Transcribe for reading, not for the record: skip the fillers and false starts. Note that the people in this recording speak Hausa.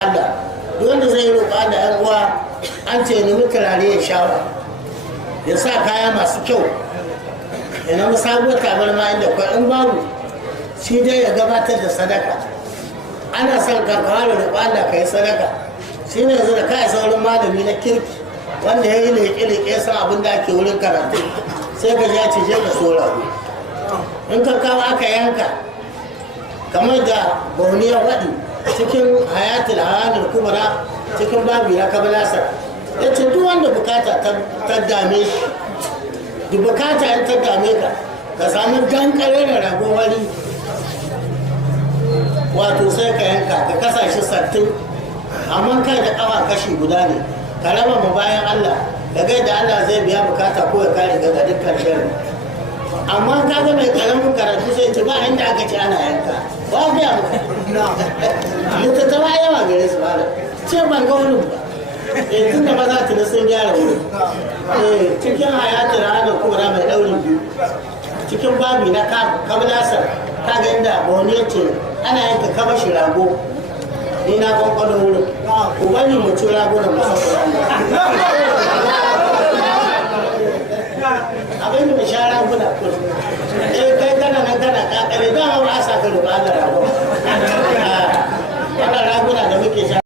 Allah duk wanda zai roƙa Allah ‘yan uwa an ce nemi turare ya shawa ya sa kaya masu kyau ya nemi sabuwar tabarma inda kwa in babu shi dai ya gabatar da sadaka ana son karkawa da roƙa Allah ka yi sadaka shi ne yanzu da kai saurin malami na kirki wanda ya yi leƙe-leƙe san abin da ake wurin karatu sai ka ja ce je ka so rago in ka kawo aka yanka kamar da bauniya waɗi cikin hayatul hawanil kubra cikin babu ya kabalasa ya ce duk wanda bukata ta dame shi duk bukata in ta dame ka ka samu dankare da rago wani wato sai ka yanka ka kasa shi sattin amma kai da kawa kashi guda ne ka raba mu bayan Allah ka ga da Allah zai biya bukata ko ya kare daga dukkan sharri amma ka ga mai karamin karatu sai ce ba inda aka ce ana yanka ba ga mu ta tawa yawa gare su ba ce ban ga wani ba tun da maza tuni sun gyara wuri cikin hayatul hada kubra mai daurin biyu cikin babi na kablasar ka ga inda bawani ya ce ana yanka kabashi rago ni na kwankwalo wurin ku bari mu ci rago da musamman abin da shara kuna kai kana nan kana kakare da ba a sa ka ruba da